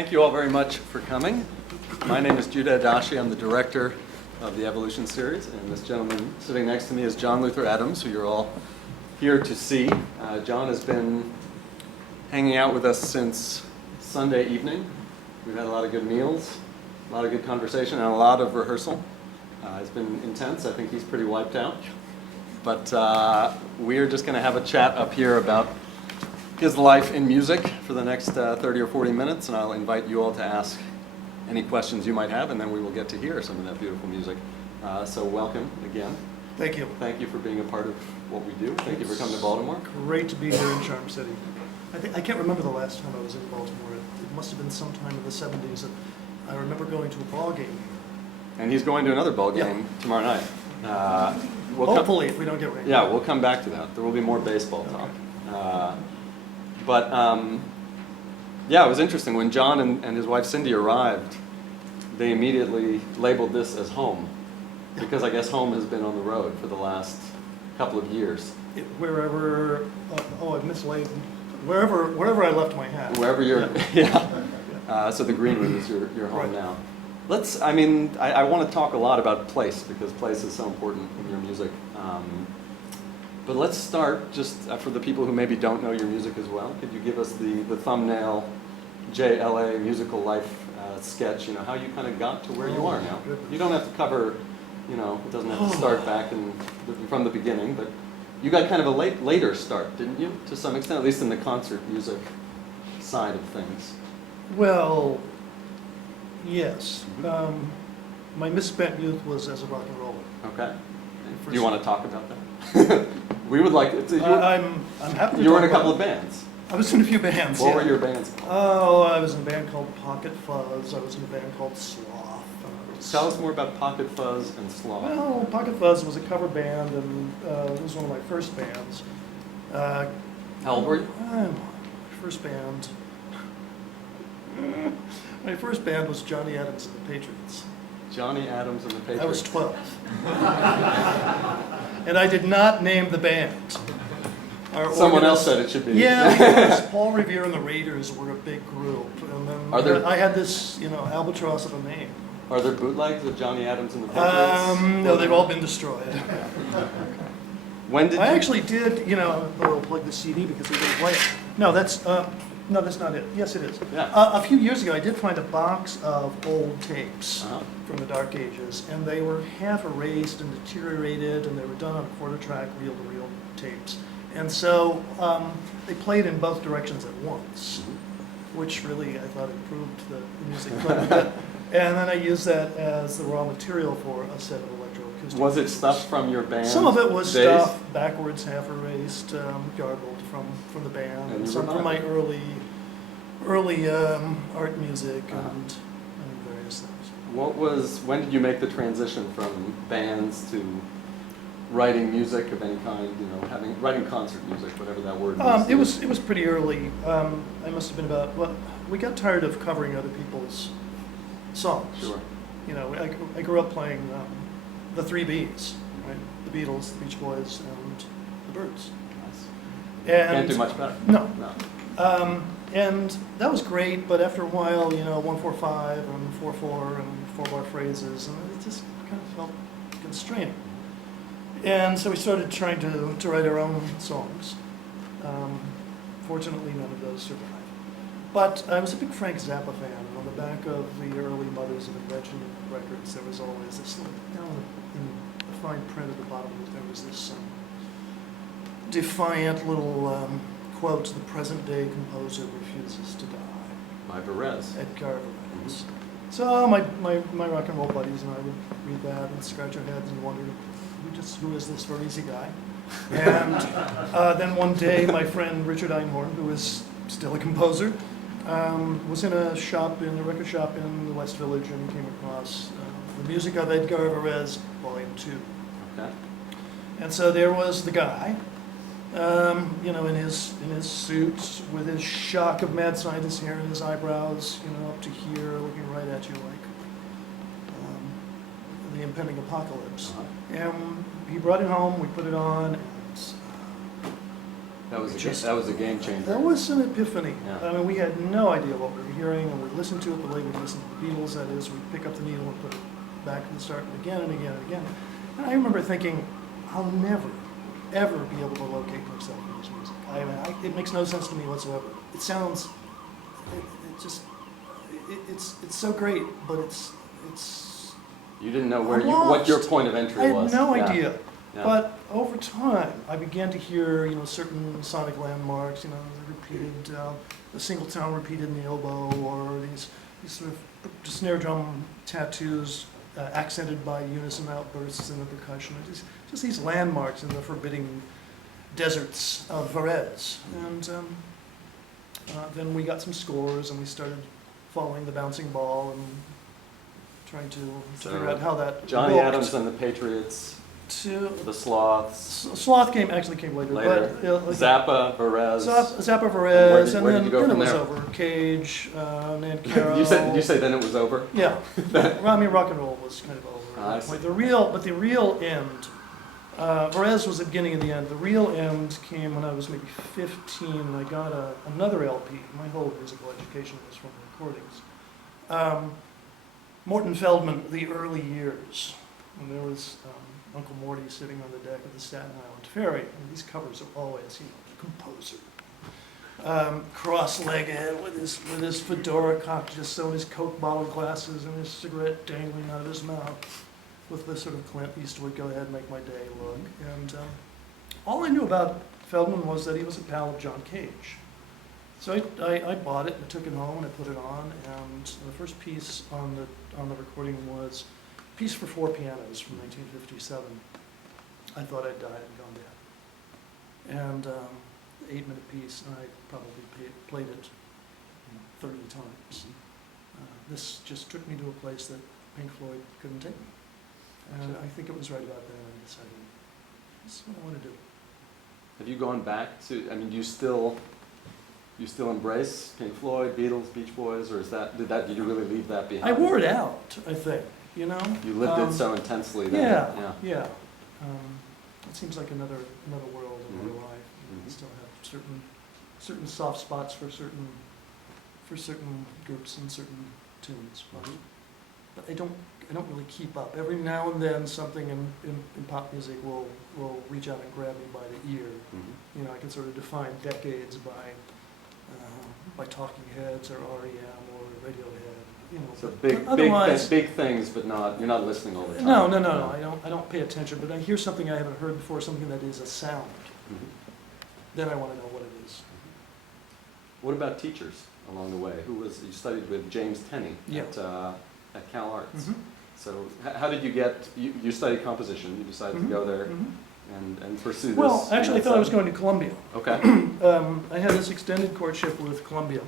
Thank you all very much for coming. My name is Judah Adashi. I'm the director of the Evolution series, and this gentleman sitting next to me is John Luther Adams, who you're all here to see. John has been hanging out with us since Sunday evening. We've had a lot of good meals, a lot of good conversation, and a lot of rehearsal. It's been intense. I think he's pretty wiped out. But we're just going to have a chat up here about his life in music for the next 30 or 40 minutes, and I'll invite you all to ask any questions you might have, and then we will get to hear some of that beautiful music. So welcome again. Thank you. Thank you for being a part of what we do. Thank you for coming to Baltimore. Great to be here in Charm City. I can't remember the last time I was in Baltimore. It must have been sometime in the 70s. I remember going to a ball game. And he's going to another ball game tomorrow night. Hopefully, if we don't get rain. Yeah, we'll come back to that. There will be more baseball talk. Yeah, it was interesting. When John and his wife Cindy arrived, they immediately labeled this as home, because I guess home has been on the road for the last couple of years. Wherever I left my hat. Wherever you're, so the green room is your home now. I want to talk a lot about place, because place is so important in your music. But let's start just for the people who maybe don't know your music as well. Could you give us the thumbnail JLA musical life sketch, how you kind of got to where you are now? You don't have to cover, it doesn't have to start back from the beginning, but you got kind of a later start, didn't you? To some extent, at least in the concert music side of things. Well, yes. My misspent youth was as a rock and roller. Okay. Do you want to talk about that? We would like to. I'm happy to. You were in a couple of bands. I was in a few bands. What were your bands called? Oh, I was in a band called Pocket Fuzz. I was in a band called Sloth. Tell us more about Pocket Fuzz and Sloth. Well, Pocket Fuzz was a cover band, and it was one of my first bands. How old were you? First band. My first band was Johnny Adams and the Patriots. Johnny Adams and the Patriots. I was 12. And I did not name the band. Someone else said it should be. Yeah, because Paul Revere and the Raiders were a big group. And then I had this, albatross of a name. Are there bootlegs of Johnny Adams and the Patriots? No, they've all been destroyed. When did I actually did, I'll plug the CD because we didn't play it. No, that's not it. Yes, it is. Yeah. A few years ago, I did find a box of old tapes from the Dark Ages, and they were half erased and deteriorated, and they were done on quarter-track, reel-to-reel tapes. And so they played in both directions at once, which really, I thought, improved the music quite a bit. And then I used that as the raw material for a set of electroacoustic. Was it stuff from your band? Some of it was days? stuff, backwards, half erased, garbled from the band, and some from my early art music and various things. When did you make the transition from bands to writing music of any kind? Writing concert music, whatever that word is. It was pretty early. I must have been we got tired of covering other people's songs. Sure. I grew up playing the 3 Bs, right? The Beatles, the Beach Boys, and the Byrds. Nice. And can't do much better. No. And that was great, but after a while, 1-4-5 and 4/4 and 4-bar phrases, and it just kind of felt constraining. And so we started trying to write our own songs. Fortunately, none of those survived. But I was a big Frank Zappa fan, and on the back of the early Mothers of Invention records, there was always this, in the fine print at the bottom, there was this defiant little quote, "The present-day composer refuses to die." By Perez. Edgar Varese. So my rock and roll buddies and I would read that and scratch our heads and wonder, who is this Varese guy? And then one day, my friend Richard Einhorn, who is still a composer, was in a record shop in the West Village, and came across the music of Edgar Varese, Volume 2. Okay. And so there was the guy, in his suit with his shock of mad scientist hair and his eyebrows, up to here, looking right at you like the impending apocalypse. And he brought it home. We put it on, and That was a game changer. That was an epiphany. Yeah. I mean, we had no idea what we were hearing, and we listened to it the way we listened to the Beatles. That is, we'd pick up the needle and put it back to the start and again and again and again. And I remember thinking, I'll never, ever be able to locate myself in this music. It makes no sense to me whatsoever. It sounds, it's so great, but it's. You didn't know I'm what your lost. point of entry I had was. no Yeah. idea. Yeah. But over time, I began to hear, certain sonic landmarks, the repeated, the single tone repeated in the oboe, or these sort of snare drum tattoos accented by unison outbursts in the percussion. Just these landmarks in the forbidding deserts of Varese. And then we got some scores, and we started following the bouncing ball and trying to figure out how that Johnny worked. Adams and the Patriots, To the Sloths, Sloth actually came later. later, But, Zappa, Perez. Zappa Where Varese, did- and where then, did you go then it from was there? over. Cage, Nancaro. Did you say then it was over? Yeah. Well, I mean, rock and roll was kind of over. I at that point. see. The real end, Varese was the beginning of the end. The real end came when I was maybe 15. I got another LP. My whole musical education was from recordings. Morton Feldman, The Early Years. And there was Uncle Morty sitting on the deck of the Staten Island Ferry. And these covers are always, the composer. Cross-legged with his fedora cocked just so, and his Coke bottle glasses and his cigarette dangling out of his mouth, with the sort of Clint Eastwood, go ahead and make my day look. And all I knew about Feldman was that he was a pal of John Cage. So I bought it and I took it home and I put it on, and the first piece on the recording was a piece for 4 pianos from 1957. I thought I'd died and gone dead. And 8-minute piece, and I probably played it 30 times. This just took me to a place that Pink Floyd couldn't take me. And I think it was right about then I decided, this is what I want to do. Have you gone back to, do you still embrace Pink Floyd, Beatles, Beach Boys, or did you really leave that behind? I wore it out, I think, You lived it so intensely then. Yeah. It seems like another world in my life. Mhm. I still have certain soft spots for certain groups and certain tunes. Mhm. But I don't really keep up. Every now and then something in pop music will reach out and grab me by the ear. Mhm. I can sort of define decades by Talking Heads or REM or Radiohead. So but otherwise, big things, but you're not listening all the time. no. I don't pay attention. But I hear something I haven't heard before, something that is a sound. Mhm. Then I want to know what it is. What about teachers along the way? You studied with James Tenney Yeah. at Cal Arts. Mhm. So how did you you studied composition, you decided to go there Mhm. and pursue this? Well, actually, I thought I was going to Columbia. Okay. I had this extended courtship with Columbia,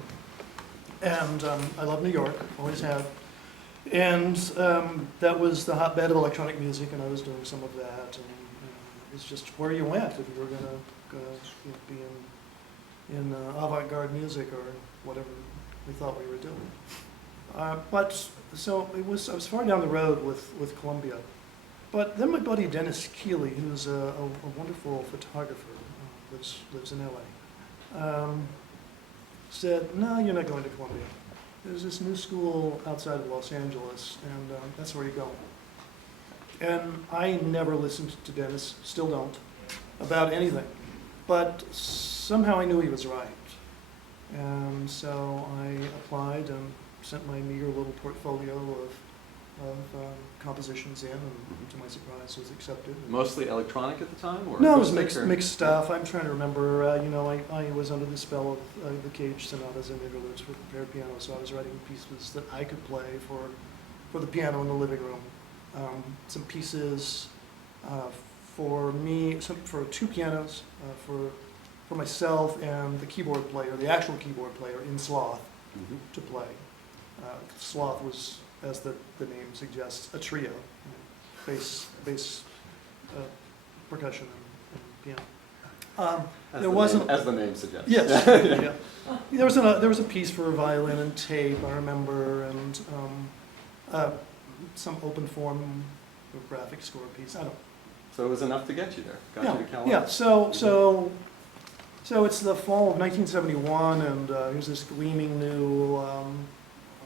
and I love New York, always have. And that was the hotbed of electronic music, and I was doing some of that. And it's just where you went if you were going to be in avant-garde music or whatever we thought we were doing. But so I was far down the road with Columbia. But then my buddy Dennis Keeley, who's a wonderful photographer, lives in LA, said, "No, you're not going to Columbia. There's this new school outside of Los Angeles, and that's where you go." And I never listened to Dennis, still don't, about anything. But somehow I knew he was right. And so I applied and sent my meager little portfolio of compositions in, and to my surprise was accepted. Mostly electronic at the time, or No, it was acoustic, or- mixed stuff. I'm trying to remember. I was under the spell of the Cage sonatas and interludes for prepared piano, so I was writing pieces that I could play for the piano in the living room. Some pieces for me, for 2 pianos, for myself and the keyboard player, the actual keyboard player in Sloth, Mhm. to play. Sloth was, as the name suggests, a trio: bass, percussion, and piano. As the name suggests. Yes. Yeah. There was a piece for violin and tape, I remember, and some open form graphic score piece. I don't. So it was enough to get you there. Got you to Cal Yeah. Arts. So So it's the fall of 1971, and here's this gleaming new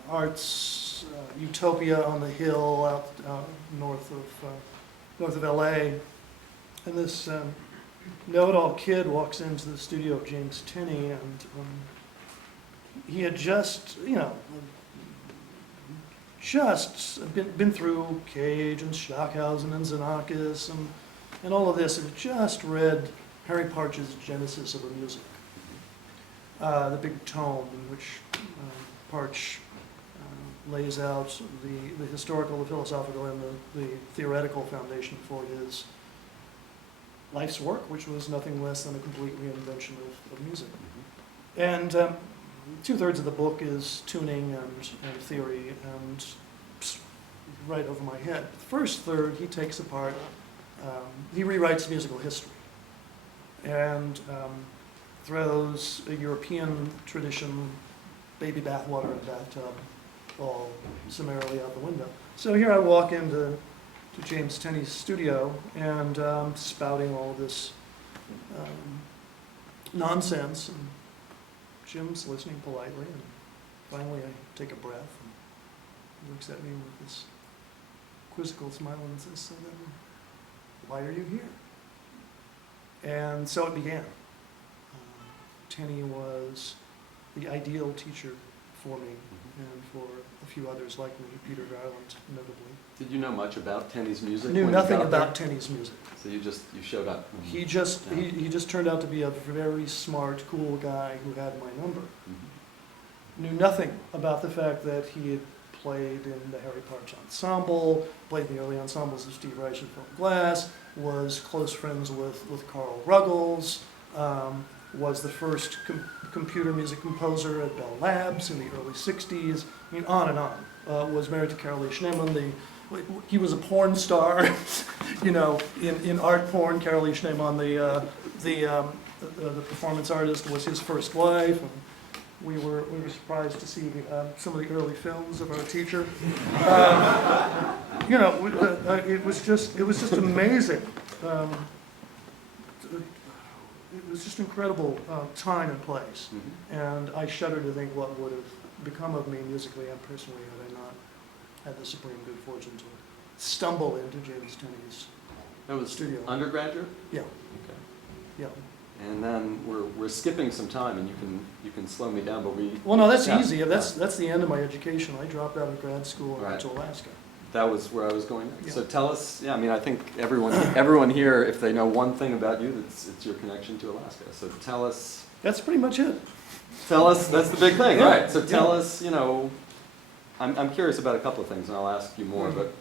arts utopia on the hill out north of LA. And this know-it-all kid walks into the studio of James Tenney, and he had just, been through Cage and Stockhausen and Xenakis and all of this, and had just read Harry Partch's Genesis of the Music, the big tome in which Partch lays out the historical, the philosophical, and the theoretical foundation for his life's work, which was nothing less than a complete reinvention of music. And 2/3 of the book is tuning and theory, and right over my head. The first third, he takes apart, he rewrites musical history, and throws a European tradition, baby bathwater and bathtub, all summarily out the window. So here I walk into James Tenney's studio, and spouting all this nonsense, and Jim's listening politely, and finally I take a breath, and he looks at me with this quizzical smile and says, "So then, why are you here?" And so it began. Tenney was the ideal teacher for me, and for a few others like me, Peter Garland notably. Did you know much about Tenney's music? Knew when nothing you got about there? Tenney's music. So you showed up. He just turned out to be a very smart, cool guy who had my number. Knew nothing about the fact that he had played in the Harry Partch ensemble, played in the early ensembles of Steve Reich and Phil Glass, was close friends with Carl Ruggles, was the first computer music composer at Bell Labs in the early 60s, I mean, on and on. Was married to Carolee Schneemann. He was a porn star, in art porn. Carolee Schneemann, the performance artist, was his first wife. And we were surprised to see some of the early films of our teacher. It was just amazing. It was just incredible time and place, and I shudder to think what would have become of me musically and personally had I not had the supreme good fortune to stumble into James Tenney's That was studio. Undergraduate? Yeah, Okay. yeah. And then we're skipping some time, and you can slow me down, but Well, no, that's Yeah. easy. That's the end of my education. I dropped out of grad school and went to Right. Alaska. that was where I was going next. Yeah. So tell us, I think everyone here, if they know one thing about you, it's your connection to Alaska. So tell us, That's pretty much it. that's the big thing, Yeah. right? So tell Yeah. us, I'm curious about a couple of things, and I'll ask you more, but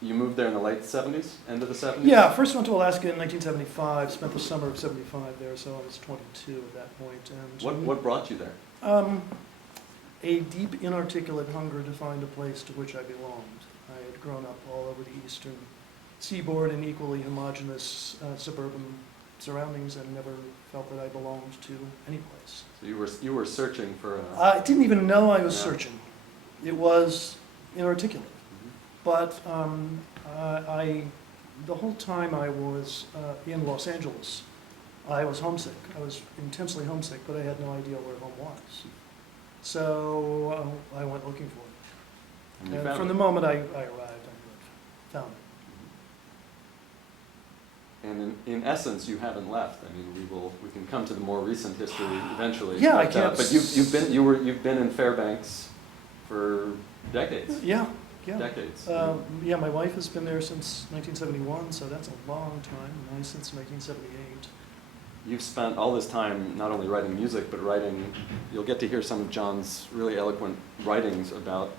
you moved there in the late 70s, end of the 70s? Yeah, first went to Alaska in 1975, spent the summer of 75 there, so I was 22 at that point. And What brought you there? A deep, inarticulate hunger to find a place to which I belonged. I had grown up all over the eastern seaboard in equally homogeneous suburban surroundings and never felt that I belonged to any place. So you were searching for a... I didn't even know I was Yeah. searching. It was inarticulate. Mhm. But the whole time I was in Los Angeles, I was homesick. I was intensely homesick, but I had no idea where home was. So I went looking for it. And you And found from it. the moment I arrived, I found it. And in essence, you haven't left. I mean, we can come to the more recent history eventually. Yeah, I but, can't But you've been in Fairbanks for decades. Yeah, yeah. Decades. Yeah, my wife has been there since 1971, so that's a long time, and I since 1978. You've spent all this time not only writing music, but writing. You'll get to hear some of John's really eloquent writings about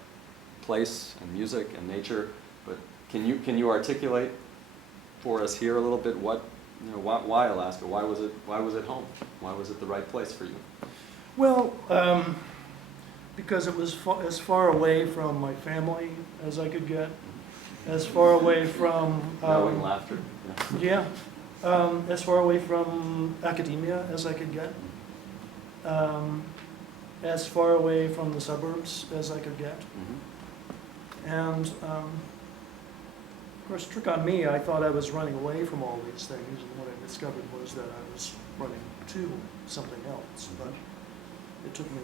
place and music and nature. But can you articulate for us here a little bit why Alaska? Why was it home? Why was it the right place for you? Well, because it was as far away from my family as I could get, as far away from Knowing laughter. Yeah. yeah, as far away from academia as I could get, as far away from the suburbs as I could get. Mhm. And Of course, trick on me, I thought I was running away from all these things, and what I discovered was that I was running to something else, but it took me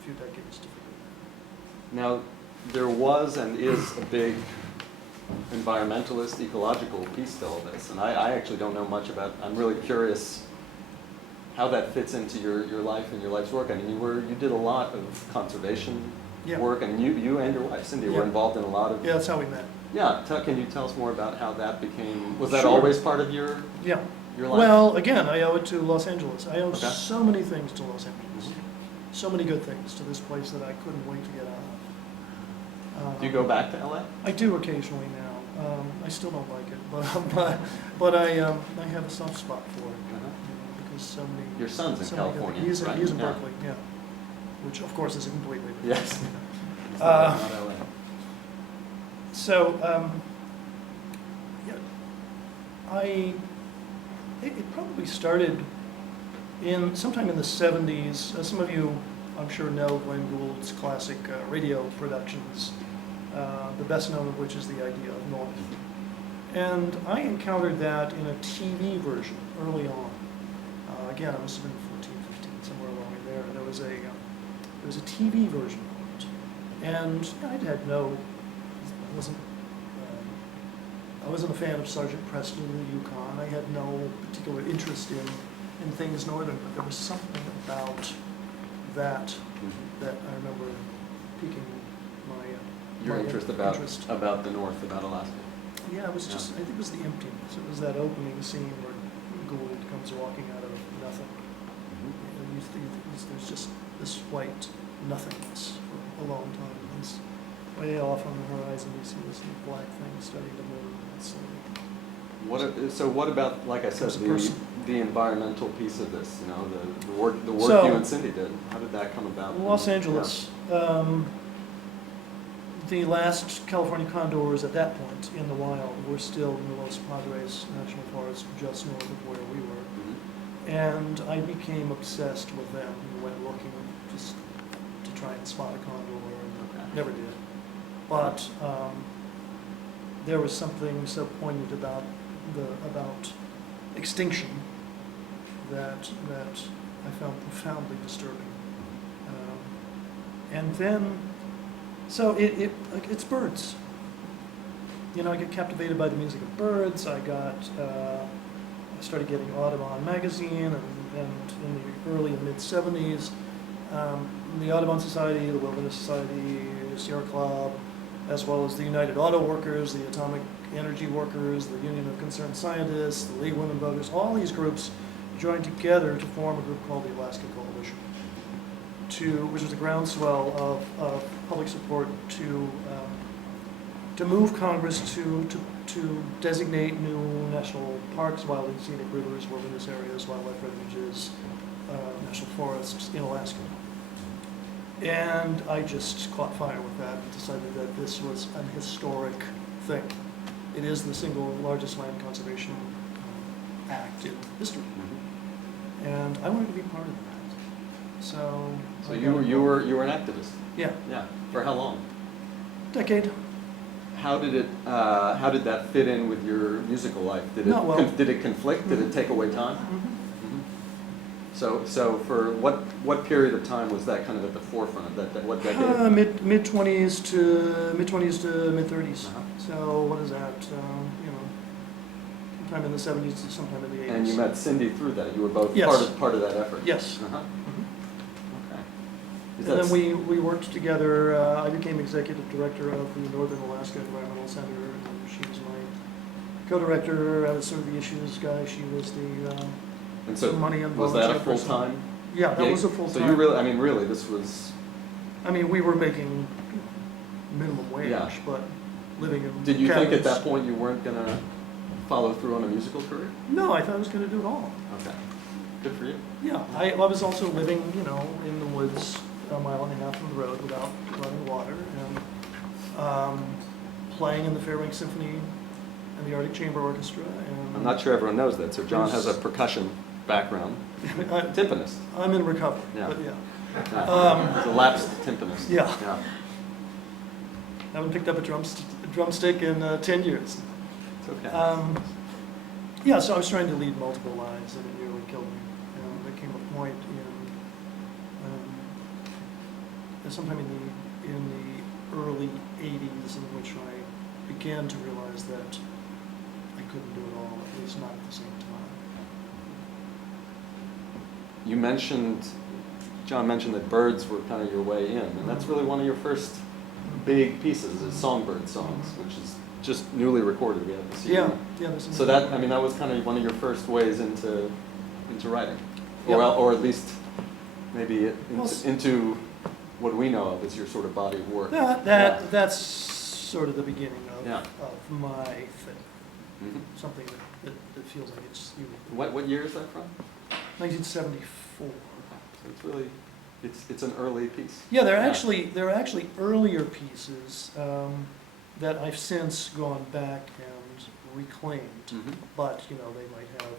a few decades to figure it Now, there was and is a big environmentalist, ecological piece to all this, and I actually don't know much about, I'm really curious how that fits into your life and your life's work. I mean, you did a lot of conservation Yeah. work, and you and your wife, Cindy, were Yeah. involved in a lot of... out. Yeah, that's how we met. Yeah, can you tell us more about how that became, was that Sure. always part of your Yeah. life? Well, again, I owe it to Los Angeles. I owe Okay. so many things to Los Angeles. Mhm. So many good things to this place that I couldn't wait to get out of. Do you go back to LA? I do occasionally now. I still don't like it, but I have a soft spot for it. Uh-huh. Because so many. Your son's in so many good California, things. right? He's in Yeah. Berkeley, yeah. Which of course is a completely different. Yes. It's Uh, not LA. So, yeah, it probably started sometime in the 70s. Some of you, I'm sure, know Glenn Gould's classic radio productions, the best known of which is The Idea of North. And I encountered that in a TV version early on. Again, I must have been 14, 15, somewhere along in there. There was a TV version of it. And I'd had I wasn't a fan of Sergeant Preston in the Yukon. I had no particular interest in things northern, but there was something about that that I remember piquing my Your my interest about the North, about Alaska. Yeah, it was just, I think it was the emptiness. It was that opening scene where Gould comes walking out of nothing. And there's just this white nothingness for a long time. And it's way off on the horizon, you see this little black thing starting to move. So what about, like I said, As a person. the environmental piece of this? You know, the work So- you and Cindy did. How did that come about? Los Angeles, the last California condors at that point in the wild were still in the Los Padres National Forest just north of where we were. Mhm. And I became obsessed with them and went looking just to try and spot a condor, and Okay. never did. But there was something so poignant about extinction that I found profoundly disturbing. And then, so it's birds. You know, I get captivated by the music of birds. I started getting Audubon magazine, and in the early and mid '70s, the Audubon Society, the Wilderness Society, the Sierra Club, as well as the United Auto Workers, the Atomic Energy Workers, the Union of Concerned Scientists, the League of Women Voters, all these groups joined together to form a group called the Alaska Coalition, which was a groundswell of public support to move Congress to designate new national parks, wild and scenic rivers, wilderness areas, wildlife refuges, national forests in Alaska. And I just caught fire with that and decided that this was an historic thing. It is the single largest land conservation act in history, and I wanted to be part of that. So I you got were involved. you were an activist. Yeah, Yeah. For how long? decade. How did that fit in with your musical life? Not well. Did it conflict? Did it take away time? So for what period of time was that kind of at the forefront of that? What decade? Mid 20s to mid 30s. Uh-huh. So what is that? Sometime in the 70s to sometime in the 80s. And you met Cindy through that. You were both Yes. part of that effort. Yes. Uh-huh. Mhm. Okay. Is And that then we worked together. I became executive director of the Northern Alaska Environmental Center, and she was my co-director. I was sort of the issues guy. She was the and so money and was that a volunteer person. full-time Yeah, that gig? was a full-time. So you really, this was... I mean, we were making minimum wage, Yeah. but living in Did you think at cabins. that point you weren't going to follow through on a musical career? No, I thought I was going to do it all. Okay. Good for you. Yeah, I was also living, in the woods a mile and a half from the road without running water, and playing in the Fairbanks Symphony and the Arctic Chamber Orchestra. And I'm not sure everyone knows that. So John has a percussion background. Timpanist. I'm in recovery, Yeah. but yeah. Yeah. He's a lapsed timpanist. Yeah. Haven't picked up a drumstick in 10 years. It's okay. Yeah, so I was trying to lead multiple lives, and it nearly killed me. And there came a point sometime in the early '80s in which I began to realize that I couldn't do it all, at least not at the same time. You mentioned, John mentioned that birds were kind of your way in, and that's really one of your first big pieces is Songbird Songs, which is just newly recorded. We have the CD. Yeah, there's some. So that, I mean, that was kind of one of your first ways into writing, Yeah. or at least maybe Well, into what we know of as your sort of body of work. That's sort of the beginning of my thing. Mm-hmm. Something that feels like it's unique. What year is that from? 1974. So it's really, it's an early piece. Yeah, there are actually earlier pieces that I've since gone back and reclaimed. Mm-hmm. But they might have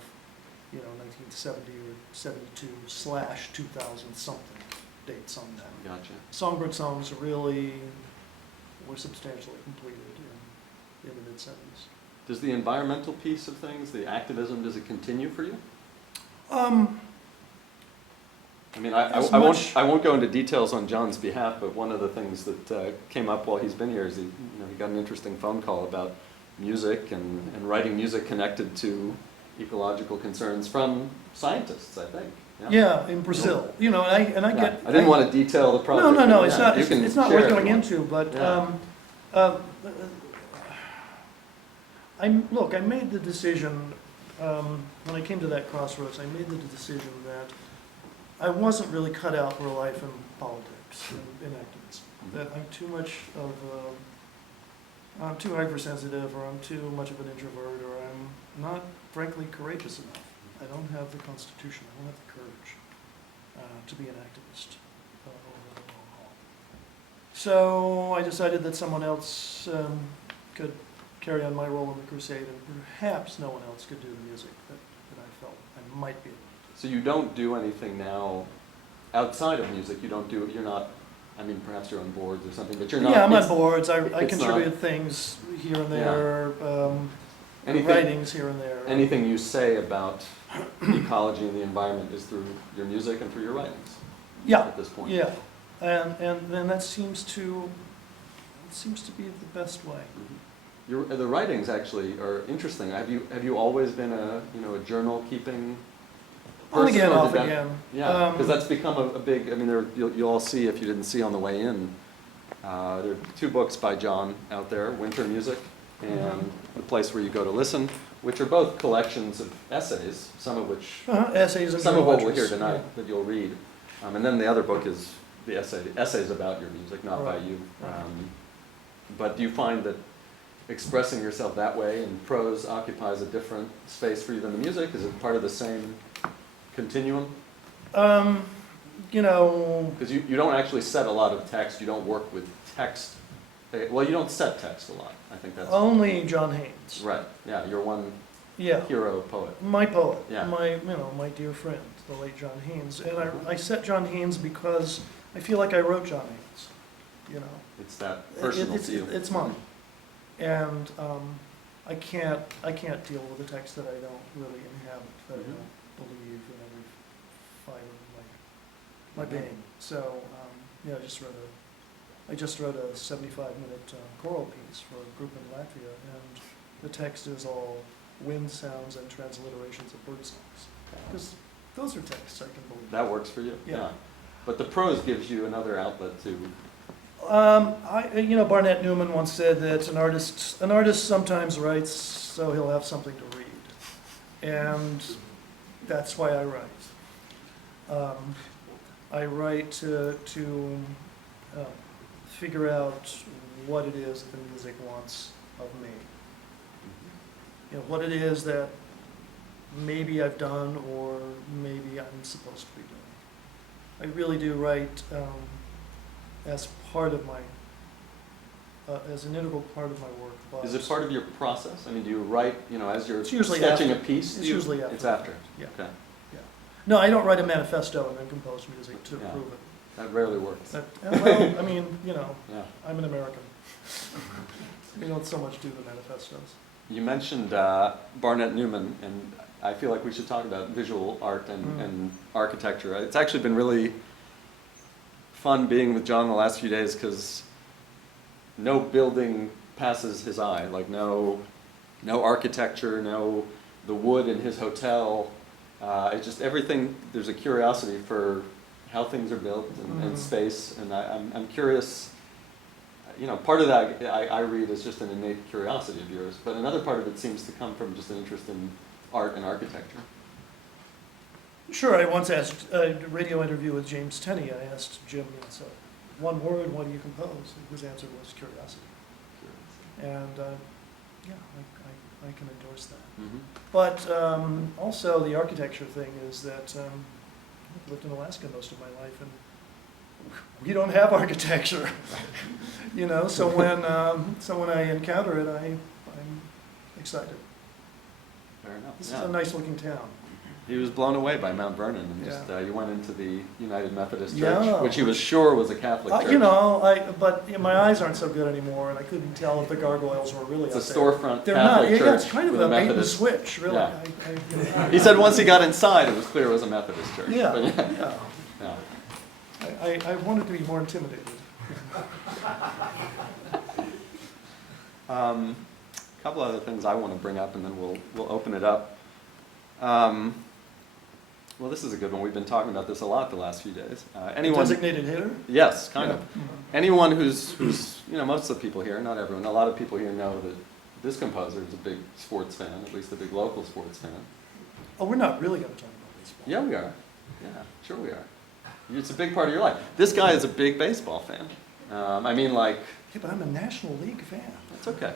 1970 or 72/2000 something dates on them. Gotcha. Songbird Songs really were substantially completed in the mid-70s. Does the environmental piece of things, the activism, does it continue for you? I mean, I won't go into details on John's behalf, but one of the things that came up while he's been here is he got an interesting phone call about music and writing music connected to ecological concerns from scientists, I think. Yeah, in Brazil. I didn't want to detail the project. No, it's not. You can It's not share worth if you going want. into. But I made the decision when I came to that crossroads. I made the decision that I wasn't really cut out for a life in politics and activism. That I'm too much of I'm too hypersensitive, or I'm too much of an introvert, or I'm not, frankly, courageous enough. I don't have the constitution. I don't have the courage to be an activist over the long haul. So I decided that someone else could carry on my role in the crusade, and perhaps no one else could do the music that I felt I might be able to. So you don't do anything now outside of music. You're not. I mean, perhaps you're on boards or something, but you're not. Yeah, I'm on boards. I it's contributed things here and there, writings here and there. Anything you say about ecology and the environment is through your music and through your writings. Yeah. At this point. Yeah, and then that seems to be the best way. Mm-hmm. The writings actually are interesting. Have you always been a journal keeping On person? again, or off did that- again. Yeah, because that's become a big. I mean, you'll all see if you didn't see on the way in. There are 2 books by John out there: Winter Music and The Place Where You Go to Listen, which are both collections of essays, some of which. Essays and Some of what we'll lectures, hear tonight yeah. that you'll read. And then the other book is the essays about your music, not by Right. you. Right. But do you find that expressing yourself that way in prose occupies a different space for you than the music? Is it part of the same continuum? Because you don't actually set a lot of text, you don't work with text. Well, you don't set text a lot. I think that's Only John Haynes. right. Yeah, you're one Yeah. hero poet. My poet, Yeah. my dear friend, the late John Haynes, and I set John Haynes because I feel like I wrote John Haynes. It's that personal to you. It's mine, and I can't deal with a text that I don't really inhabit, that I don't believe in every fiber of my being. So I just wrote a 75-minute choral piece for a group in Latvia, and the text is all wind sounds and transliterations of bird songs. Because those are texts I can believe. That works for you? Yeah. But the prose gives you another outlet to. Barnett Newman once said that an artist sometimes writes so he'll have something to read. And that's why I write. I write to figure out what it is that the music wants of me. What it is that maybe I've done or maybe I'm supposed to be doing. I really do write as part of my, as an integral part of my work. But Is it part of your process? I mean, do you write, as you're It's usually sketching after. a piece? It's usually after. It's after? Yeah. Okay. No, I don't write a manifesto and then compose music to Yeah. prove it. That rarely works. Well, I mean, Yeah. I'm an American. We don't so much do the manifestos. You mentioned Barnett Newman, and I feel like we should talk about visual art and architecture. It's actually been really fun being with John the last few days because no building passes his eye, like no architecture, no the wood in his hotel. It's just everything. There's a curiosity for how things are built and space, and I'm curious. You know, part of that I read is just an innate curiosity of yours, but another part of it seems to come from just an interest in art and architecture. Sure, I once asked a radio interview with James Tenney. I asked Jim, so one word, what do you compose? His answer was curiosity. And yeah, I can endorse that. Mm-hmm. But also the architecture thing is that I've lived in Alaska most of my life, and we don't have architecture, you know. So when I encounter it, I'm excited. Fair enough. This Yeah. is a nice looking town. He was blown away by Mount Vernon, and just you went into the United Methodist Church, Yeah. which he was sure was a Catholic church. You know, but my eyes aren't so good anymore, and I couldn't tell if the gargoyles were really It's a up there. storefront They're Catholic not. church. Yeah, it's kind of with a bait and Methodist. switch, really. Yeah. He said once he got inside, it was clear it was a Methodist church. Yeah, But yeah. yeah. I wanted to be more intimidated. A couple other things I want to bring up, and then we'll open it up. Well, this is a good one. We've been talking about this a lot the last few days. Designated hitter? Yes, kind of. Mhm. Anyone who's you know, most of the people here, not everyone, a lot of people here know that this composer is a big sports fan, at least a big local sports fan. Oh, we're not really going to talk about baseball. Yeah, we are. Yeah, sure we are. It's a big part of your life. This guy is a big baseball fan. I mean, like... Yeah, but I'm a National League fan. That's okay.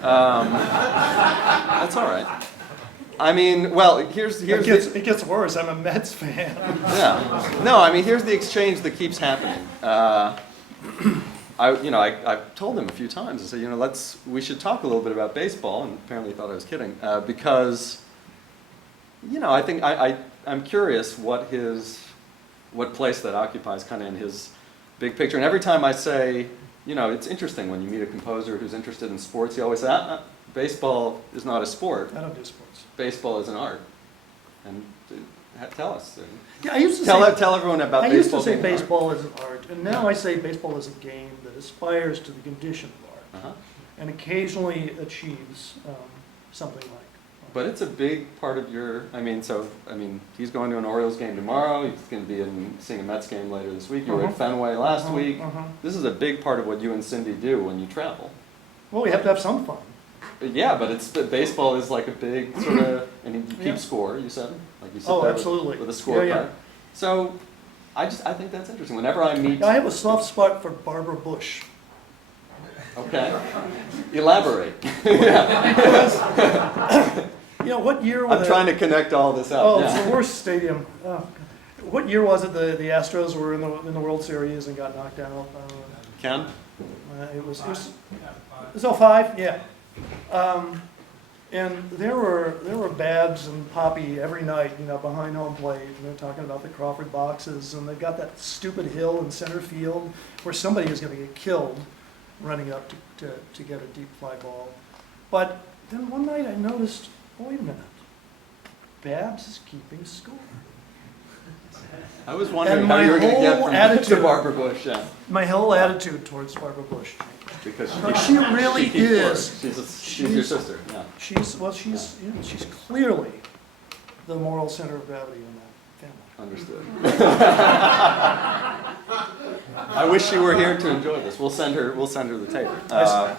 That's all right. I mean, well, here's It gets worse. I'm a Mets fan. Yeah. No, I mean, here's the exchange that keeps happening. I've told him a few times. I said, you know, we should talk a little bit about baseball, and apparently he thought I was kidding, because, you know, I think I'm curious what place that occupies kind of in his big picture. And every time I say, you know, it's interesting when you meet a composer who's interested in sports, he always says, baseball is not a sport. I don't do sports. Baseball is an art. And tell us. Yeah, I used to Tell say, everyone about I baseball. used to say being an art. baseball is an art, and now I say baseball is a game that aspires to the condition of art, Uh-huh. and occasionally achieves something like. But it's a big part of your, he's going to an Orioles game tomorrow, he's going to be seeing a Mets game later this week, you were at Fenway last week. This is a big part of what you and Cindy do when you travel. Well, we have to have some fun. Yeah, but baseball is like a big sort of, and you keep Yeah. score, you said? Like you sit Oh, there absolutely. with a scorecard. Yeah. So, I think that's interesting. Whenever I meet... I have a soft spot for Barbara Bush. Okay. Elaborate. Yeah. You know, what year was I'm trying to connect all this up. Oh, yeah. it's the worst stadium. Oh, what year was it the Astros were in the World Series and got knocked out? Ken? It was 05, yeah. And there were Babs and Poppy every night, you know, behind home plate, and they're talking about the Crawford boxes, and they've got that stupid hill in center field where somebody is going to get killed running up to get a deep fly ball. But then one night I noticed, wait a minute, Babs is keeping score. I was wondering And how my you were going to get whole from attitude- to Barbara Bush. Yeah. My whole attitude towards Barbara Bush changed. Because She really she keeps is. score. She's your sister. Yeah. She's clearly the moral center of gravity in that family. Understood. I wish she were here to enjoy this. We'll send her the tape. I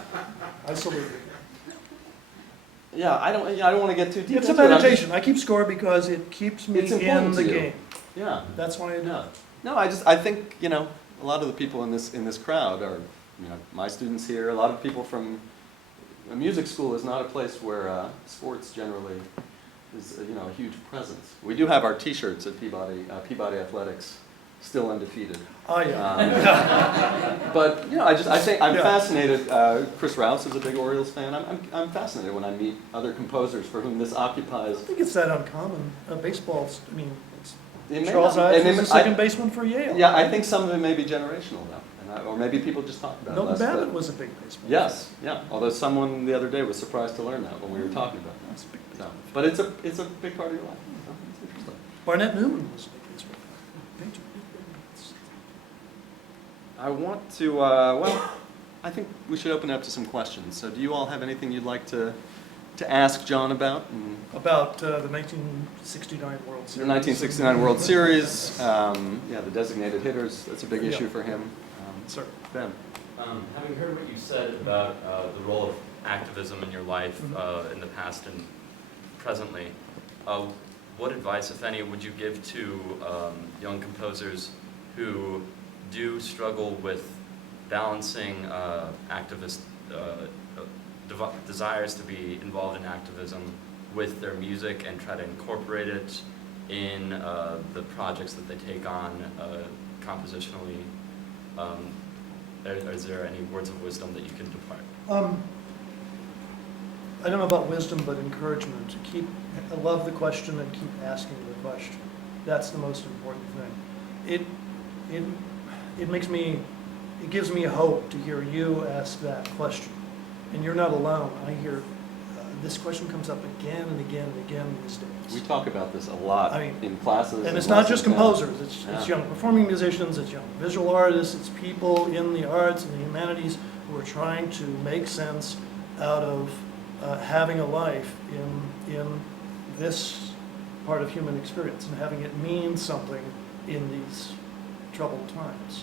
salute you. Yeah, I don't want to get too deep. It's a into it. I'm just- meditation. I keep score because it keeps me It's important in the to you. game. Yeah. That's why I do No. it. No, I think, you know, a lot of the people in this crowd are, you know, my students here. A lot of people from a music school is not a place where sports generally is, you know, a huge presence. We do have our T-shirts at Peabody Athletics, still undefeated. Oh, yeah. But you know, I think I'm Yeah. fascinated. Chris Rouse is a big Orioles fan. I'm fascinated when I meet other composers for whom this occupies. I don't think it's that uncommon. Baseball's, It may Charles not- Ives and was it- the second baseman for Yale. Yeah, I think some of it may be generational though, and Or maybe people just talk about it Milton less. but- Babbitt was a big baseball. Yes, yeah. Although someone the other day was surprised to learn that when we were talking about that. That's a big So, baseball. but it's a big part of your life. So it's interesting. Barnett Newman was a big baseball painter. I want to, well, I think we should open it up to some questions. So do you all have anything you'd like to ask John about? About the 1969 World The Series. 1969 World Series, yeah, the designated hitters, that's a big issue for him. Sir. Ben? Having heard what you said about the role of activism in your life in the past and presently, what advice, if any, would you give to young composers who do struggle with balancing activist desires to be involved in activism with their music and try to incorporate it in the projects that they take on compositionally? Is there any words of wisdom that you can depart? I don't know about wisdom, but encouragement. I love the question and keep asking the question. That's the most important thing. It gives me hope to hear you ask that question. And you're not alone. I hear this question comes up again and again and again these days. We talk about this a lot in classes. And it's not just lessons. composers, it's young performing musicians, it's young visual artists, it's people in the arts and the humanities who are trying to make sense out of having a life in this part of human experience and having it mean something in these troubled times.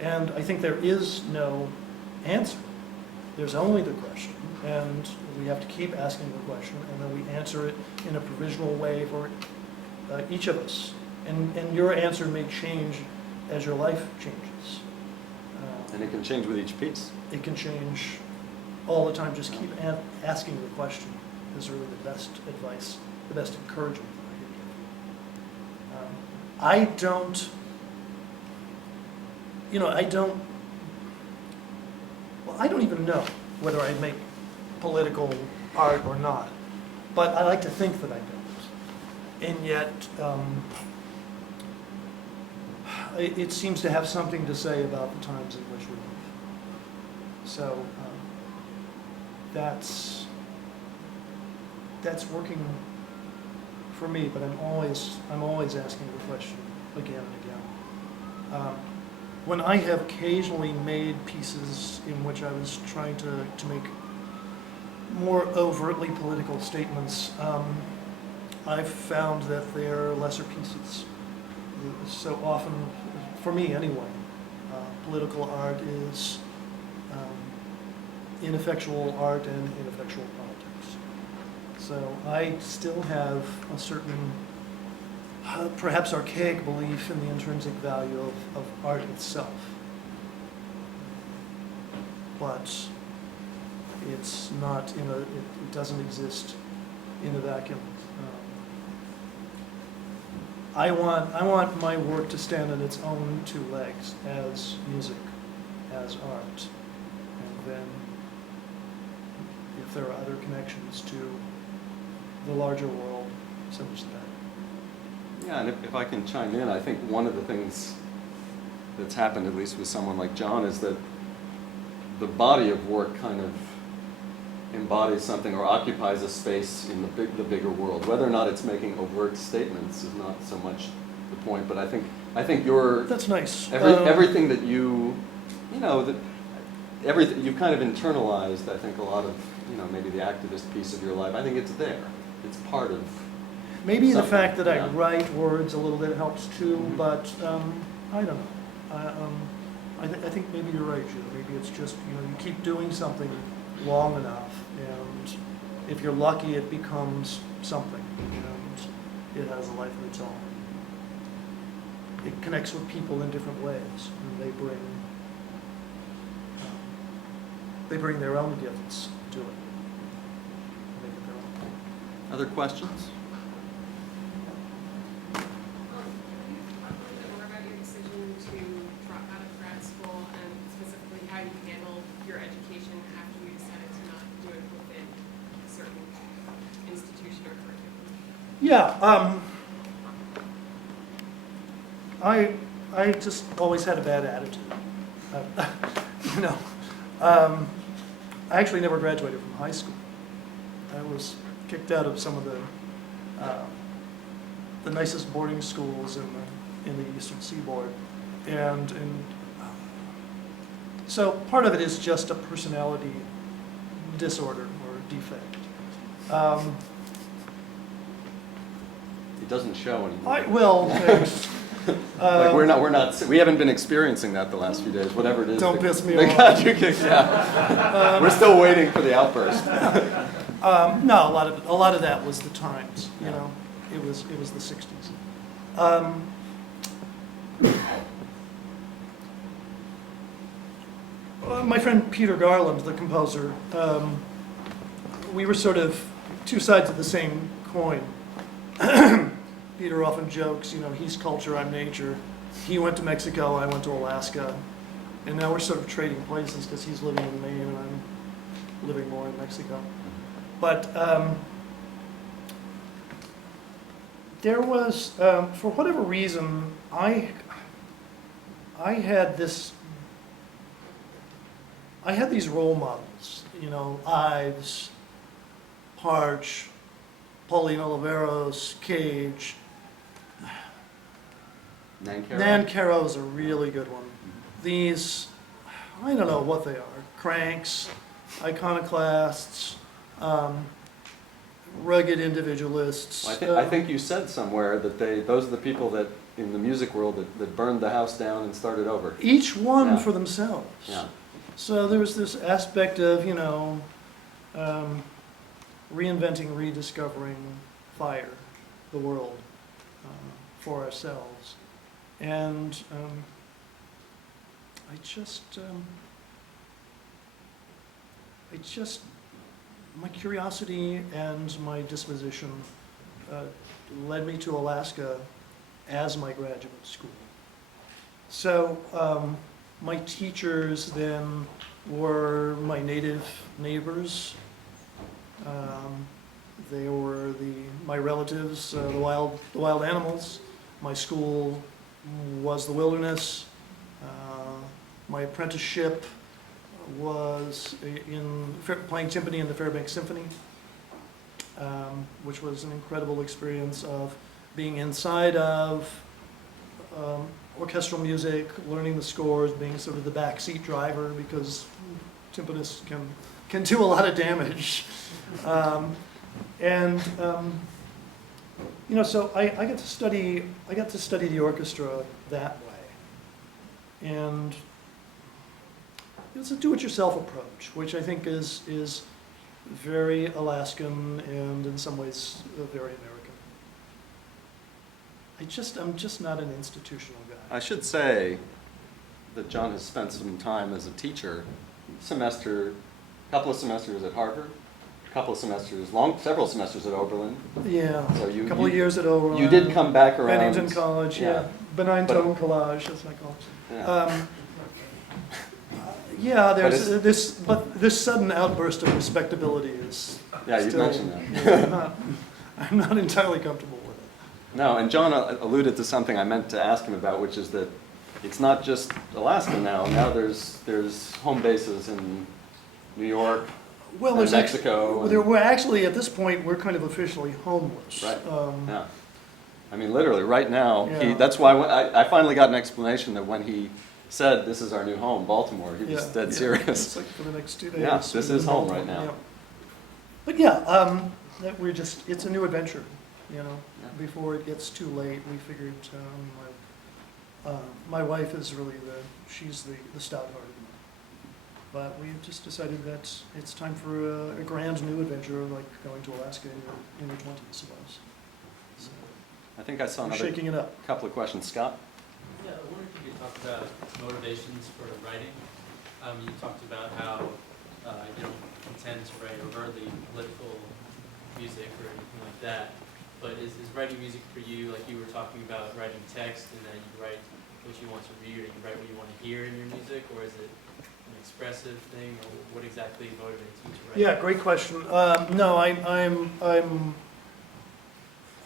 And I think there is no answer. There's only the question, and we have to keep asking the question, and then we answer it in a provisional way for each of us. And your answer may change as your life changes. And it can change with each piece. It can change all the time. Just keep asking the question is really the best advice, the best encouragement that I could give. I don't even know whether I make political art or not, but I like to think that I don't. And yet, it seems to have something to say about the times in which we live. So that's working for me, but I'm always asking the question again and again. When I have occasionally made pieces in which I was trying to make more overtly political statements, I've found that they're lesser pieces. So often, for me anyway, political art is ineffectual art and ineffectual politics. So I still have a certain perhaps archaic belief in the intrinsic value of art itself. But it's not it doesn't exist in a vacuum. I want my work to stand on its own two legs as music, as art. And then if there are other connections to the larger world, so much that. Yeah, and if I can chime in, I think one of the things that's happened, at least with someone like John, is that the body of work kind of embodies something or occupies a space in the bigger world. Whether or not it's making overt statements is not so much the point, but I think you're... That's nice. Everything that everything you kind of internalized, I think, a lot of, maybe the activist piece of your life. I think it's there. It's part of... Maybe the something, fact that yeah. I write words a little bit helps too, but I don't know. I think maybe you're right, Judah. Maybe it's just, you keep doing something long enough, and if you're lucky, it becomes something, and it has a life of its own. It connects with people in different ways, and they bring their own gifts to it. Make it their own. Other questions? Yeah, I just always had a bad attitude. You know, I actually never graduated from high school. I was kicked out of some of the nicest boarding schools in the Eastern Seaboard, and so part of it is just a personality disorder or defect. It doesn't show anymore. Thanks. Like we haven't been experiencing that the last few days, whatever it is. Don't piss me they off. got you kicked out. We're still waiting for the outburst. No, a lot of that was the times. You Yeah. know, it was the '60s. My friend Peter Garland, the composer, we were sort of two sides of the same coin. Peter often jokes, you know, he's culture, I'm nature. He went to Mexico, I went to Alaska. And now we're sort of trading places because he's living in Maine and I'm living more in Mexico. But there was, for whatever reason, I had these role models, you know, Ives, Parch, Pauline Oliveros, Cage. Nancaro is a really good one. These, I don't know what they are, cranks, iconoclasts, rugged individualists. I think you said somewhere that those are the people that, in the music world, that burned the house down and started over. Each one Yeah. for themselves. Yeah. So there was this aspect of, you know, reinventing, rediscovering fire, the world, for ourselves. And I just, my curiosity and my disposition led me to Alaska as my graduate school. So my teachers then were my native neighbors. They were my relatives, the wild animals. My school was the wilderness. My apprenticeship was playing timpani in the Fairbanks Symphony, which was an incredible experience of being inside of orchestral music, learning the scores, being sort of the backseat driver because timpanists can do a lot of damage. You know, so I got to study the orchestra that way, and it's a do-it-yourself approach, which I think is very Alaskan and in some ways very American. I'm just not an institutional guy. I should say that John has spent some time as a teacher, couple of semesters at Harvard, several semesters at Oberlin. Yeah, So a couple of years at Oberlin. You did come back around. Bennington College, yeah. Benign tone collage, that's my college. Yeah. Yeah, this sudden outburst of respectability is Yeah, you still, mentioned that. yeah, I'm not entirely comfortable with it. No, and John alluded to something I meant to ask him about, which is that it's not just Alaska now. Now there's home bases in New York, Well, and there's Mexico. we're actually, at this point, we're kind of officially homeless. Right. Yeah. I mean, literally, right now, Yeah. that's why I finally got an explanation that when he said, "This is our new home, Baltimore," he was dead serious. It's like for the next 2 days. Yeah, this is home right now. Yeah. But yeah, it's a new adventure, you know. Yeah. Before it gets too late, we figured my wife is really she's the stout-hearted one. But we just decided that it's time for a grand new adventure, like going to Alaska in your 20s, I suppose. So I think I saw we're another shaking it up. couple of questions. Scott? Yeah, I wonder if you could talk about motivations for writing. You talked about how you don't intend to write overtly political music or anything like that, but is writing music for you, like you were talking about writing text and then you write what you want to read or you write what you want to hear in your music, or is it an expressive thing, or what exactly motivates you to write? Yeah, great question. No,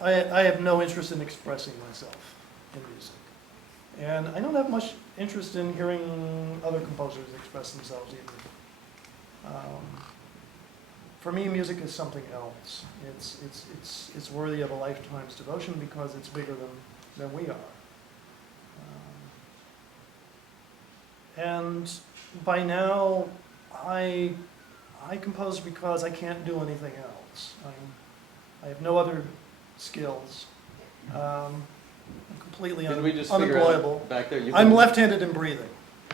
I have no interest in expressing myself in music. And I don't have much interest in hearing other composers express themselves either. For me, music is something else. It's worthy of a lifetime's devotion because it's bigger than we are. And by now, I compose because I can't do anything else. I have no other skills. I'm completely Did we just figure unemployable. out back there? I'm left-handed and breathing.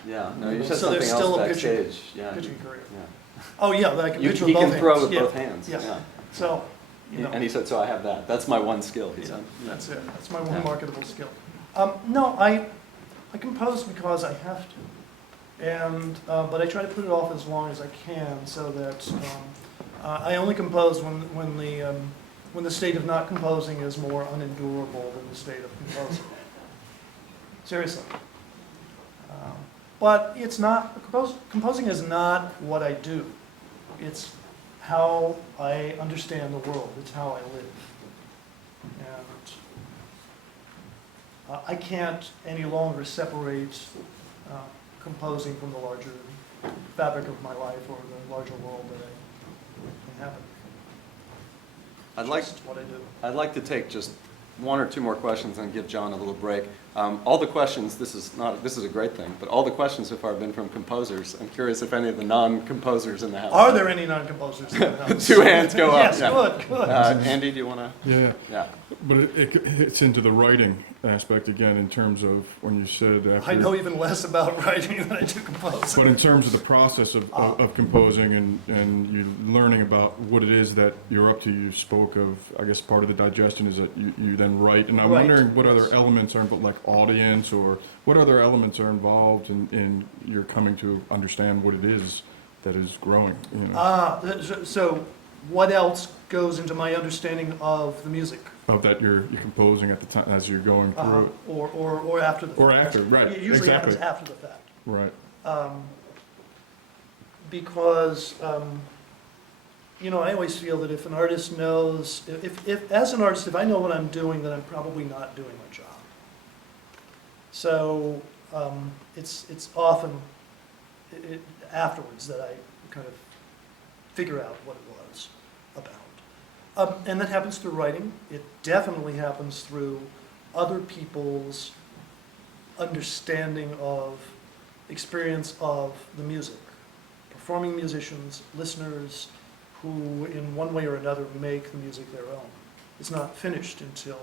Yeah, no, you said So something there's else still a backstage. Yeah. pitching career. Yeah. Oh, yeah, that I can pitch with He both can hands. throw with Yeah. both hands. Yeah. Yeah. So, you know, And he said, so I have that. That's my one skill, he yeah, said. that's it. That's my one Yeah. marketable skill. No, I compose because I have to. And, but I try to put it off as long as I can so that I only compose when the state of not composing is more unendurable than the state of composing. Seriously. But it's not, composing is not what I do. It's how I understand the world. It's how I live. And I can't any longer separate composing from the larger fabric of my life or the larger world that I inhabit. Just what I do. I'd like to take just one or two more questions and give John a little break. All the questions, this is a great thing, but all the questions so far have been from composers. I'm curious if any of the non-composers in the house. Are there any non-composers in the house? Two hands go up. Yes, yeah. good. Andy, do you want to? Yeah, Yeah. but it hits into the writing aspect again in terms of when you said after. I know even less about writing than I do composing. But in terms of the process of composing and you learning about what it is that you're up to, you spoke of, I guess part of the digestion is that you then write. And I'm Right, wondering what yes. other elements are involved, like audience, or what other elements are involved in your coming to understand what it is that is growing, you know, So what else goes into my understanding of the music? of that you're composing at the time as you're going through it. Or after the fact. Or after, right, It usually happens exactly. after the fact. Right. Because, you know, I always feel that if an artist knows, as an artist, if I know what I'm doing, then I'm probably not doing my job. So it's often afterwards that I kind of figure out what it was about. And that happens through writing. It definitely happens through other people's understanding of, experience of the music. Performing musicians, listeners who in one way or another make the music their own. It's not finished until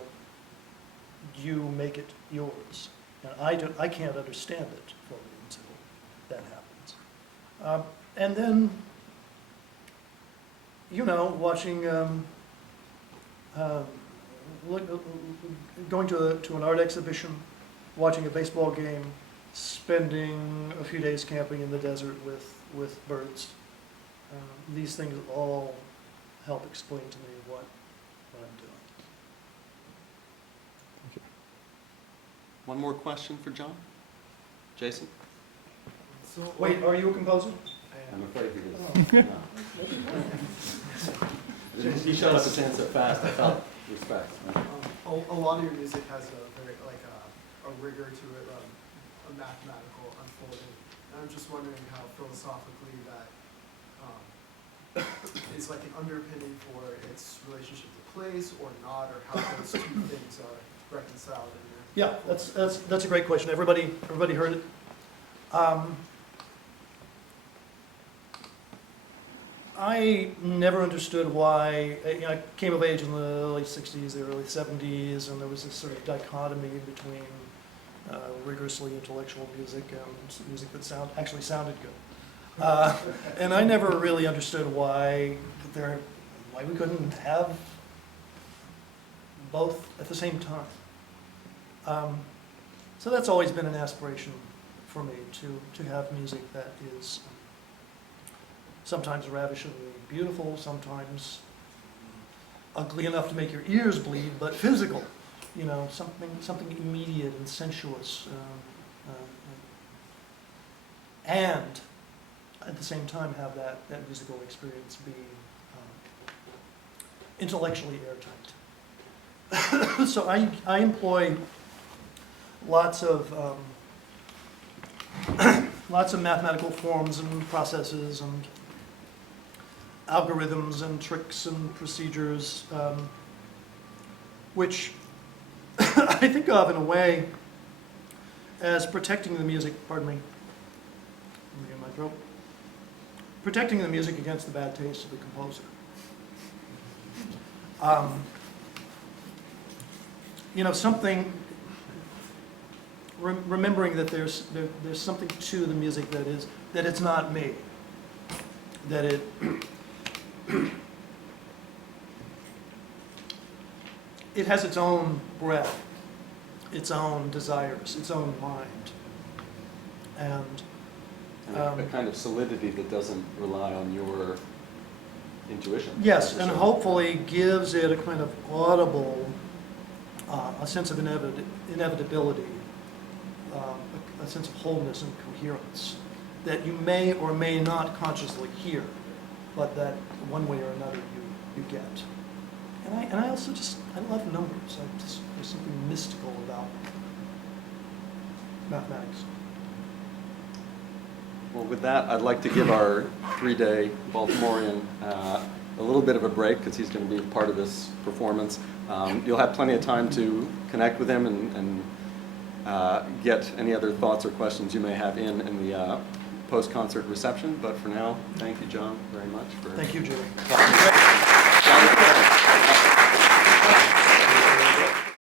you make it yours. And I can't understand it fully until that happens. And then, you know, watching, going to an art exhibition, watching a baseball game, spending a few days camping in the desert with birds. These things all help explain to me what I'm doing. One more question for John? Jason? So, Wait, are you a composer? I'm afraid he is. No. He showed up his hand so fast, I felt respect. A lot of your music has a very a rigor to it, a mathematical unfolding. And I'm just wondering how philosophically that is like an underpinning for its relationship to place or not, or how those two things are reconciled in your. Yeah, that's a great question. Everybody heard it. I never understood why, I came of age in the late 60s, the early 70s, and there was this sort of dichotomy between rigorously intellectual music and music that actually sounded good. And I never really understood why we couldn't have both at the same time. So that's always been an aspiration for me, to have music that is sometimes ravishingly beautiful, sometimes ugly enough to make your ears bleed, but physical, you know, something immediate and sensuous, and at the same time have that musical experience be intellectually airtight. So I employ lots of lots of mathematical forms and processes and algorithms and tricks and procedures, which I think of in a way as protecting the music, pardon me, let me get my throat, protecting the music against the bad taste of the composer. You know, something, remembering that there's something to the music that it's not me, that it has its own breath, its own desires, its own mind. And And a kind of solidity that doesn't rely on your intuition. yes, and necessarily. hopefully gives it a kind of audible, a sense of inevitability, a sense of wholeness and coherence that you may or may not consciously hear, but that one way or another you get. And I also I love numbers. There's something mystical about mathematics. Well, with that, I'd like to give our 3-day Baltimorean a little bit of a break because he's going to be part of this performance. You'll have plenty of time to connect with him and get any other thoughts or questions you may have in the post-concert reception. But for now, thank you, John, very much for Thank you, Julie. talking. John,